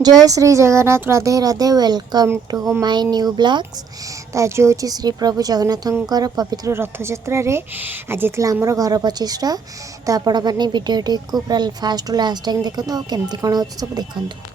जय Shri Jagannath Radhe Radhe welcome to my new blogs. तो आज हूँ श्री प्रभु जगन्नाथंकर पवित्र रथ यात्रा आज आमर घर प्रतिष्ठा। तो आपण मैंने वीडियो को पूरा फास्ट लास्ट टाइम देखते और केमती कौन हो सब देखते।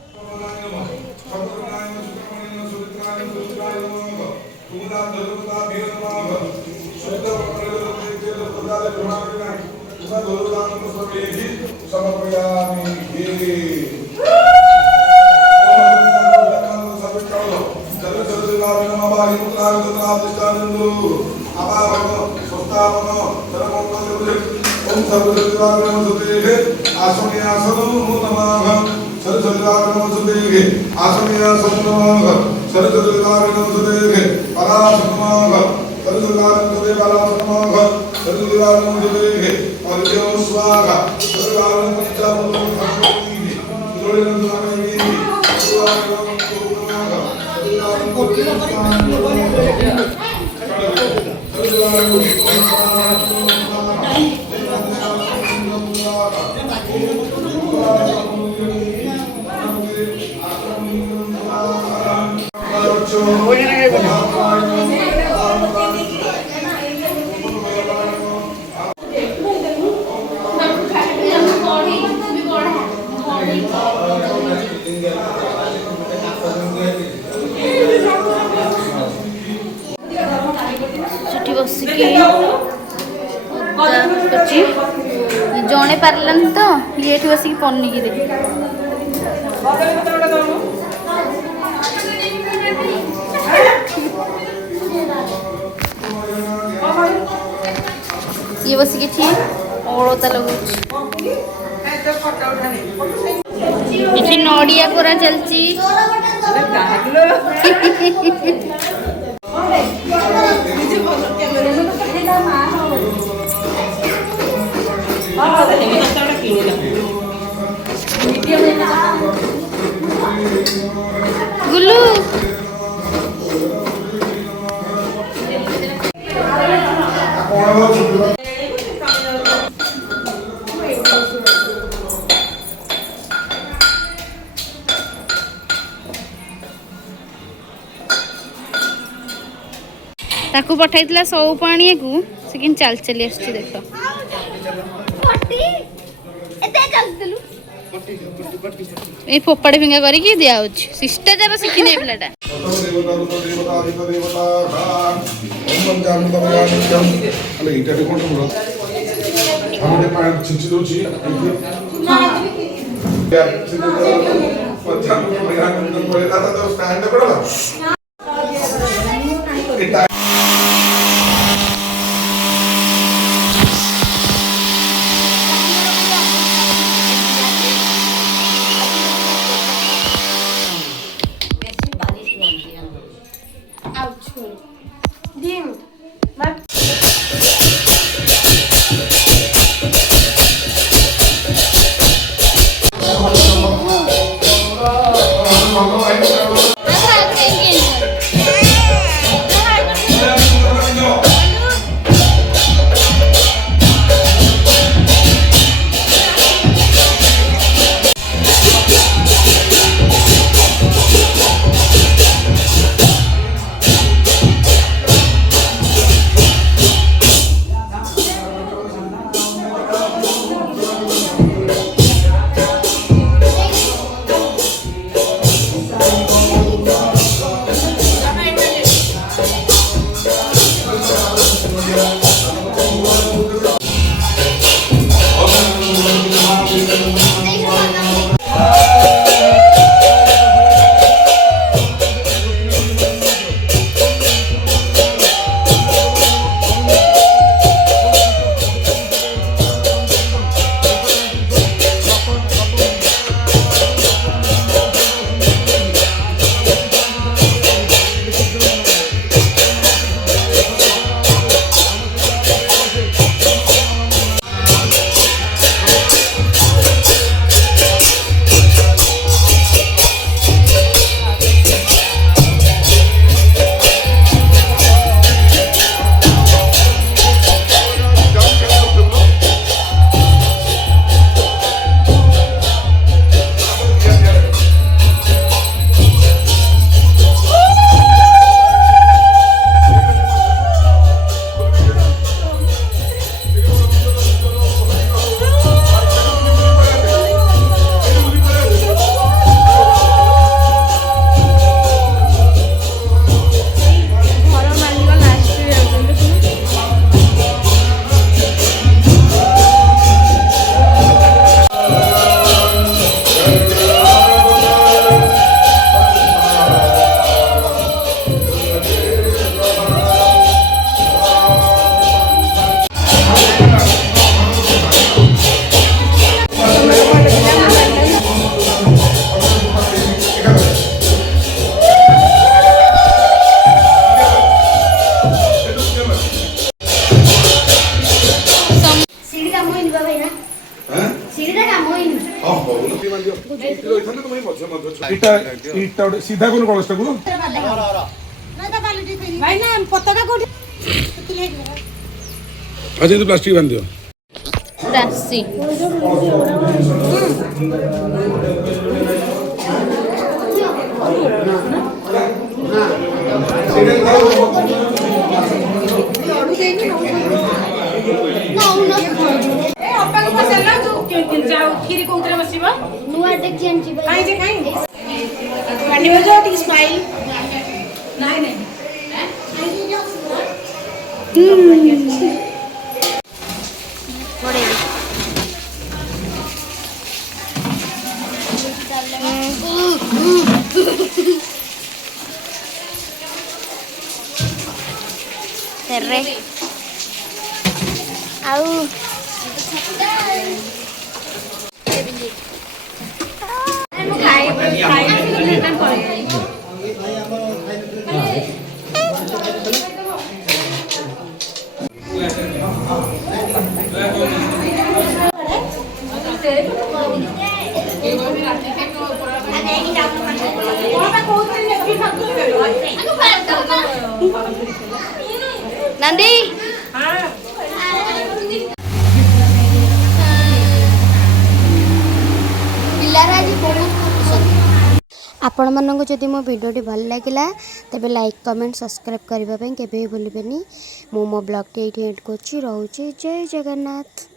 जड़े पार्लानी तो ये बस पनिकी ये बस अलता लगुच नड़िया पूरा चलती गुल्लू ताकू पठाई सौ पानी को से कि चल चली आस देख फोपाड़ी फिंगा करके दिया शिष्टाचार शिखी पिलाटा इटा इटा सीधा कोन कलस्टा को भाई ना पताका कोठी अच्छा तो प्लास्टिक बांध दियो राशि ए अप्पा को पचारला जो जाऊ खीरी कोंतरे बसिबो नुआ टेक जानची काई जे काई पानी में जो टिक स्माइल नहीं नहीं पड़े तेरे आउ नंदी आपण मानक जदि मो वीडियो भल लगिला तेबे लाइक कमेंट सब्सक्राइब करबा केबे भूलिबेनी मो ब्लॉग टी एंड कोची रहउची जय जगन्नाथ।